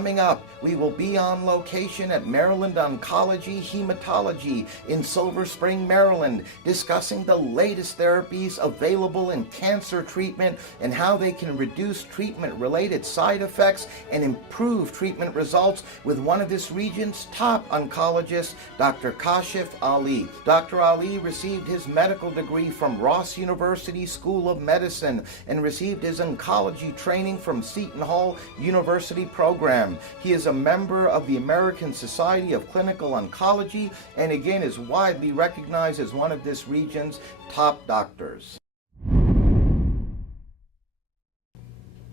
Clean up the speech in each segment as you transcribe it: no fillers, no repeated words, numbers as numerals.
Coming up, we will be on location at Maryland Oncology Hematology in Silver Spring, Maryland, discussing the latest therapies available in cancer treatment and how they can reduce treatment-related side effects and improve treatment results with one of this region's top oncologists, Dr. Kashif Ali. Dr. Ali received his medical degree from Ross University School of Medicine and received his oncology training from Seton Hall University program. He is a member of the American Society of Clinical Oncology and again is widely recognized as one of this region's top doctors.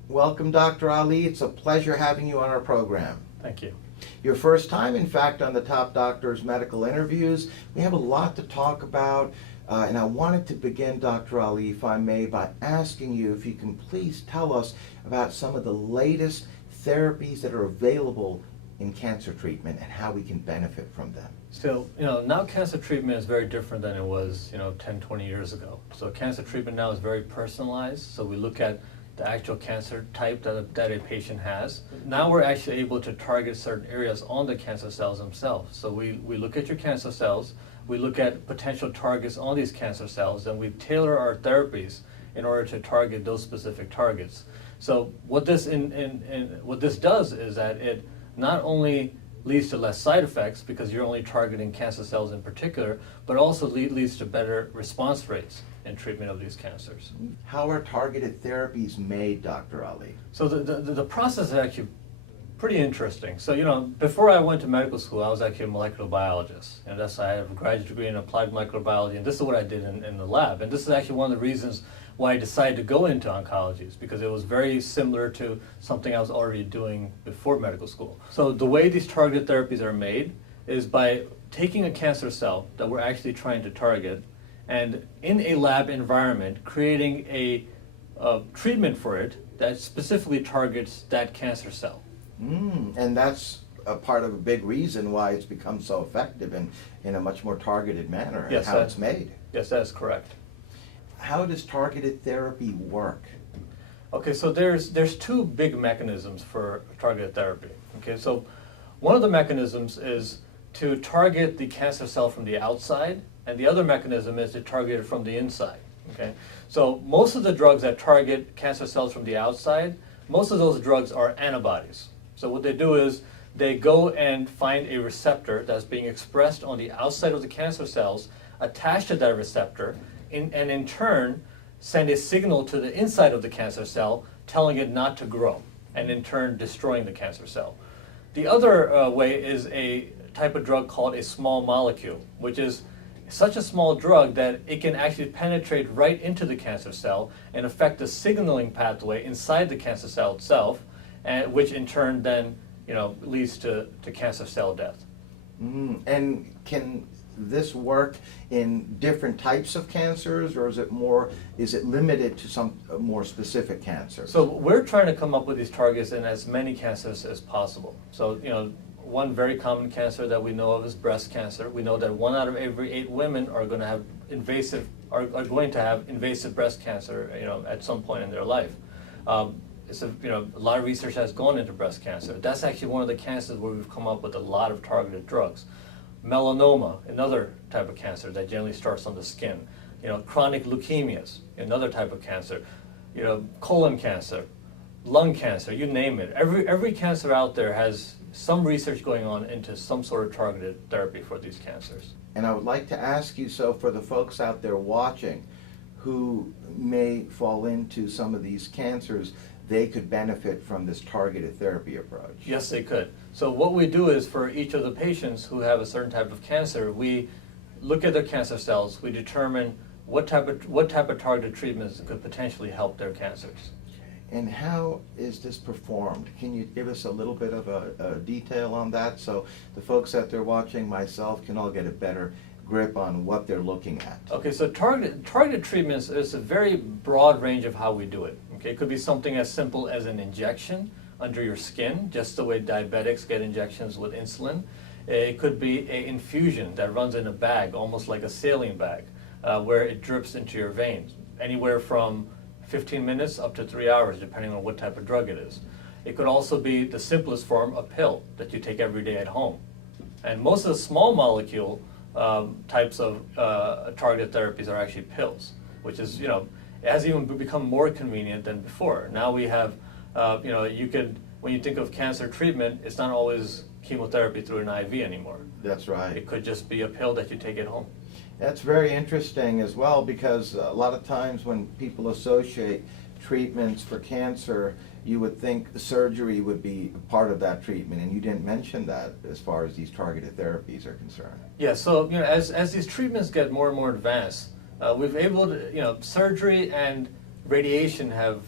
Welcome, Dr. Ali. It's a pleasure having you on our program. Thank you. Your first time, in fact, on the Top Doctors Medical Interviews. We have a lot to talk about, and I wanted to begin, Dr. Ali, if I may, by asking you if you can please tell us about some of the latest therapies that are available in cancer treatment and how we can benefit from them. So, now cancer treatment is very different than it was, 10, 20 years ago. So cancer treatment now is very personalized. So we look at the actual cancer type that a patient has. Now we're actually able to target certain areas on the cancer cells themselves. So we look at your cancer cells, we look at potential targets on these cancer cells, and we tailor our therapies in order to target those specific targets. So what this what this does is that it not only leads to less side effects because you're only targeting cancer cells in particular, but also leads to better response rates in treatment of these cancers. How are targeted therapies made, Dr. Ali? So the process is actually pretty interesting. So, before I went to medical school, I was actually a molecular biologist. I have a graduate degree in applied molecular biology, and this is what I did in the lab. And this is actually one of the reasons why I decided to go into oncology, is because it was very similar to something I was already doing before medical school. So the way these targeted therapies are made is by taking a cancer cell that we're actually trying to target, and in a lab environment, creating a treatment for it that specifically targets that cancer cell. And that's a part of a big reason why it's become so effective in a much more targeted manner, Yes, and how it's made. Yes, that is correct. How does targeted therapy work? Okay, so there's two big mechanisms for targeted therapy. Okay, so one of the mechanisms is to target the cancer cell from the outside, and the other mechanism is to target it from the inside. Okay, so most of the drugs that target cancer cells from the outside, most of those drugs are antibodies. So what they do is they go and find a receptor that's being expressed on the outside of the cancer cells, attach to that receptor, and in turn send a signal to the inside of the cancer cell telling it not to grow, and in turn destroying the cancer cell. The other way is a type of drug called a small molecule, which is such a small drug that it can actually penetrate right into the cancer cell and affect the signaling pathway inside the cancer cell itself, and which in turn then leads to cancer cell death. And can this work in different types of cancers, or is it limited to some more specific cancers? So we're trying to come up with these targets in as many cancers as possible. So one very common cancer that we know of is breast cancer. We know that 1 out of every 8 women are going to have invasive breast cancer, at some point in their life. A lot of research has gone into breast cancer. That's actually one of the cancers where we've come up with a lot of targeted drugs. Melanoma, another type of cancer that generally starts on the skin. Chronic leukemias, another type of cancer. Colon cancer, lung cancer, you name it. Every cancer out there has some research going on into some sort of targeted therapy for these cancers. And I would like to ask you, so for the folks out there watching who may fall into some of these cancers, they could benefit from this targeted therapy approach. Yes, they could. So what we do is, for each of the patients who have a certain type of cancer, we look at their cancer cells, we determine what type of targeted treatments could potentially help their cancers. And how is this performed? Can you give us a little bit of a detail on that so the folks out there watching, myself, can all get a better grip on what they're looking at? Okay, so targeted treatments is a very broad range of how we do it. Okay, it could be something as simple as an injection under your skin, just the way diabetics get injections with insulin. It could be an infusion that runs in a bag, almost like a saline bag, where it drips into your veins, anywhere from 15 minutes up to 3 hours, depending on what type of drug it is. It could also be the simplest form, a pill that you take every day at home. And most of the small molecule types of targeted therapies are actually pills, which is, it has even become more convenient than before. Now we have, you could, when you think of cancer treatment, it's not always chemotherapy through an IV anymore. That's right. It could just be a pill that you take at home. That's very interesting as well, because a lot of times when people associate treatments for cancer, you would think surgery would be part of that treatment, and you didn't mention that as far as these targeted therapies are concerned. Yeah, so as these treatments get more and more advanced, we've able to, surgery and radiation have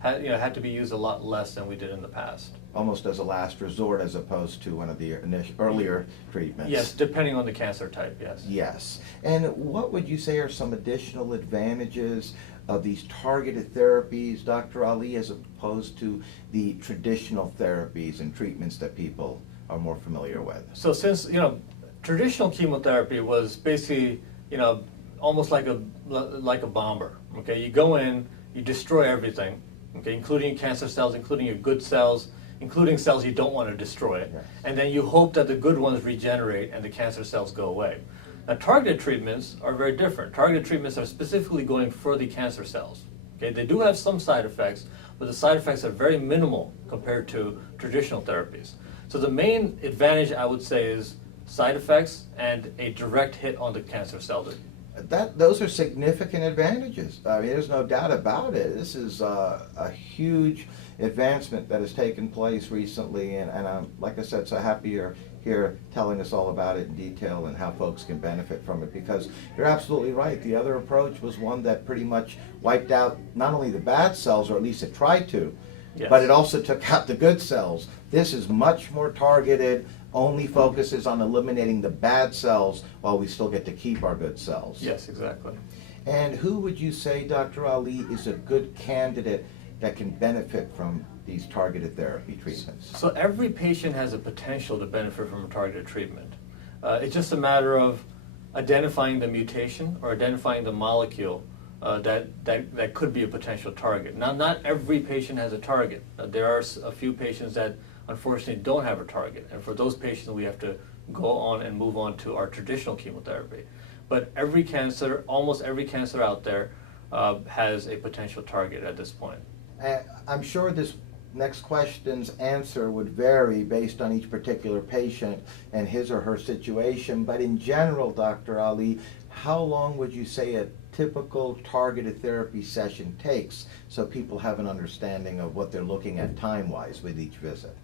had to be used a lot less than we did in the past. Almost as a last resort, as opposed to one of the earlier treatments. Yes, depending on the cancer type, yes. Yes. And what would you say are some additional advantages of these targeted therapies, Dr. Ali, as opposed to the traditional therapies and treatments that people are more familiar with? So since, traditional chemotherapy was basically, almost like a bomber, okay? You go in, you destroy everything, okay, including cancer cells, including your good cells, including cells you don't want to destroy, yes. And then you hope that the good ones regenerate and the cancer cells go away. Now, targeted treatments are very different. Targeted treatments are specifically going for the cancer cells. Okay, they do have some side effects, but the side effects are very minimal compared to traditional therapies. So the main advantage, I would say, is side effects and a direct hit on the cancer cell. Those are significant advantages. I mean, there's no doubt about it. This is a huge advancement that has taken place recently, and I'm, like I said, so happy you're here telling us all about it in detail and how folks can benefit from it, because you're absolutely right. The other approach was one that pretty much wiped out not only the bad cells, or at least it tried to, yes, but it also took out the good cells. This is much more targeted, only focuses on eliminating the bad cells while we still get to keep our good cells. Yes, exactly. And who would you say, Dr. Ali, is a good candidate that can benefit from these targeted therapy treatments? So every patient has a potential to benefit from a targeted treatment. It's just a matter of identifying the mutation or identifying the molecule that could be a potential target. Now, not every patient has a target. There are a few patients that unfortunately don't have a target, and for those patients we have to go on and move on to our traditional chemotherapy. But every cancer, almost every cancer out there has a potential target at this point. I'm sure this next question's answer would vary based on each particular patient and his or her situation, but in general, Dr. Ali, how long would you say a typical targeted therapy session takes, so people have an understanding of what they're looking at time-wise with each visit?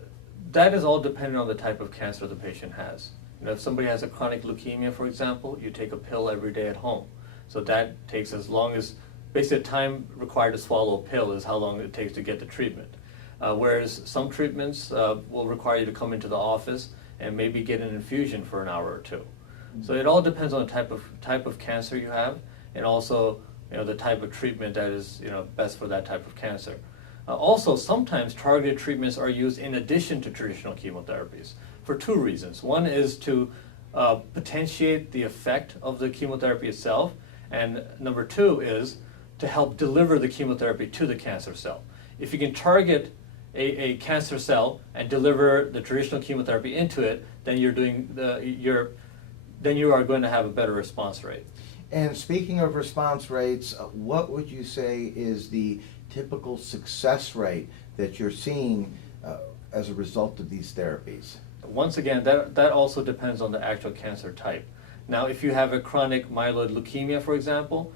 That is all dependent on the type of cancer the patient has. If somebody has a chronic leukemia, for example, you take a pill every day at home. So that takes as long as, basically the time required to swallow a pill is how long it takes to get the treatment. Whereas some treatments will require you to come into the office and maybe get an infusion for an hour or two. Mm-hmm. So it all depends on the type of cancer you have, and also the type of treatment that is best for that type of cancer. Also, sometimes targeted treatments are used in addition to traditional chemotherapies for two reasons. One is to potentiate the effect of the chemotherapy itself, and number two is to help deliver the chemotherapy to the cancer cell. If you can target a cancer cell and deliver the traditional chemotherapy into it, then you are going to have a better response rate. And speaking of response rates, what would you say is the typical success rate that you're seeing as a result of these therapies? Once again, that also depends on the actual cancer type. Now, if you have a chronic myeloid leukemia, for example,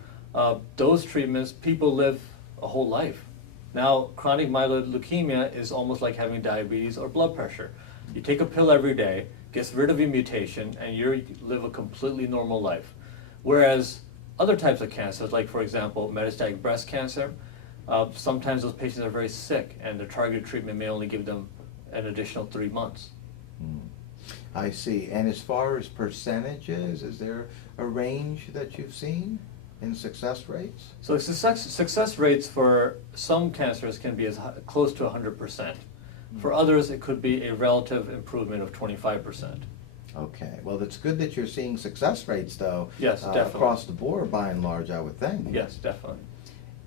those treatments, people live a whole life. Now, chronic myeloid leukemia is almost like having diabetes or blood pressure. You take a pill every day, gets rid of your mutation, and you live a completely normal life. Whereas other types of cancers, like for example, metastatic breast cancer, sometimes those patients are very sick, and the targeted treatment may only give them an additional 3 months. I see. And as far as percentages, is there a range that you've seen in success rates? So success rates for some cancers can be as close to 100%. For others, it could be a relative improvement of 25%. Okay. Well, it's good that you're seeing success rates, though. Yes, definitely. Across the board, by and large, I would think. Yes, definitely.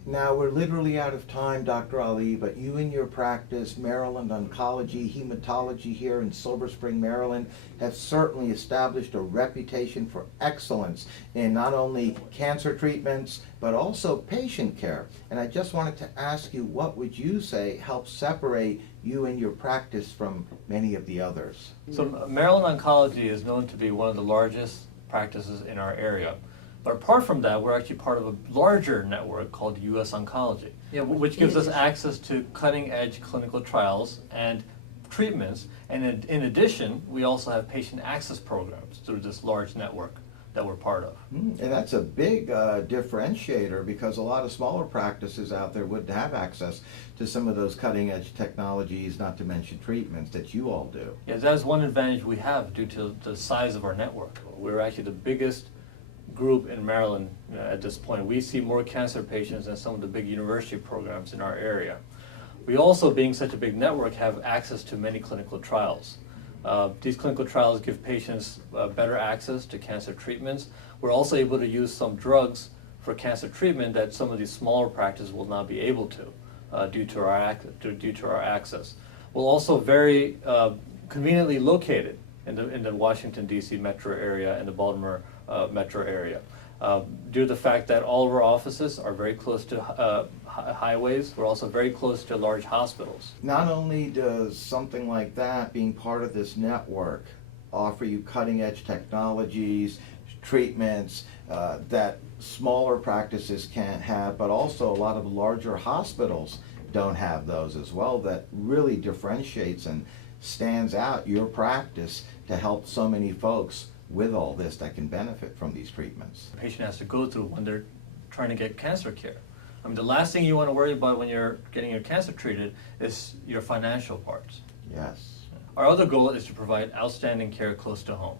Now, we're literally out of time, Dr. Ali, but you and your practice, Maryland Oncology, Hematology here in Silver Spring, Maryland, have certainly established a reputation for excellence in not only cancer treatments, but also patient care. And I just wanted to ask you, what would you say helps separate you and your practice from many of the others? So Maryland Oncology is known to be one of the largest practices in our area. But apart from that, we're actually part of a larger network called U.S. Oncology, which gives us access to cutting-edge clinical trials and treatments. And in addition, we also have patient access programs through this large network that we're part of. And that's a big differentiator, because a lot of smaller practices out there wouldn't have access to some of those cutting-edge technologies, not to mention treatments that you all do. Yes, that is one advantage we have due to the size of our network. We're actually the biggest group in Maryland at this point. We see more cancer patients than some of the big university programs in our area. We also, being such a big network, have access to many clinical trials. These clinical trials give patients better access to cancer treatments. We're also able to use some drugs for cancer treatment that some of these smaller practices will not be able to due to our access. We're also very conveniently located in the Washington, D.C. metro area and the Baltimore metro area. Due to the fact that all of our offices are very close to highways, we're also very close to large hospitals. Not only does something like that, being part of this network, offer you cutting-edge technologies, treatments that smaller practices can't have, but also a lot of larger hospitals don't have those as well, that really differentiates and stands out your practice to help so many folks with all this that can benefit from these treatments. The patient has to go through when they're trying to get cancer care. I mean, the last thing you want to worry about when you're getting your cancer treated is your financial parts. Yes. Our other goal is to provide outstanding care close to home.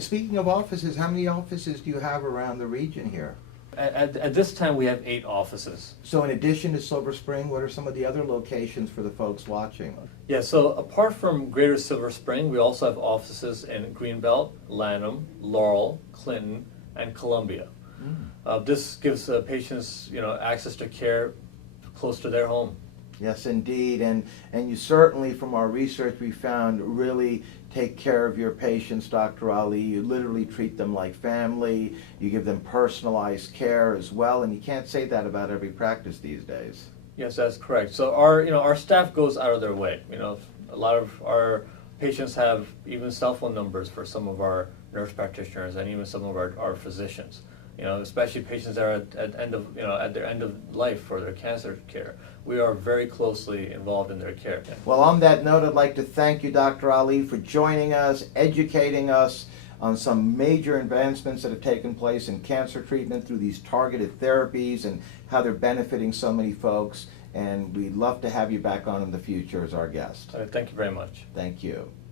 Speaking of offices, how many offices do you have around the region here? At this time, we have 8 offices. So in addition to Silver Spring, what are some of the other locations for the folks watching? Yeah, so apart from Greater Silver Spring, we also have offices in Greenbelt, Lanham, Laurel, Clinton, and Columbia. This gives patients, access to care close to their home. Yes, indeed, and you certainly, from our research, we found really take care of your patients, Dr. Ali. You literally treat them like family. You give them personalized care as well, and you can't say that about every practice these days. Yes, that's correct. So our staff goes out of their way. A lot of our patients have even cell phone numbers for some of our nurse practitioners and even some of our physicians. Especially patients that are at their end of life for their cancer care. We are very closely involved in their care. Well, on that note, I'd like to thank you, Dr. Ali, for joining us, educating us on some major advancements that have taken place in cancer treatment through these targeted therapies and how they're benefiting so many folks. And we'd love to have you back on in the future as our guest. Thank you very much. Thank you.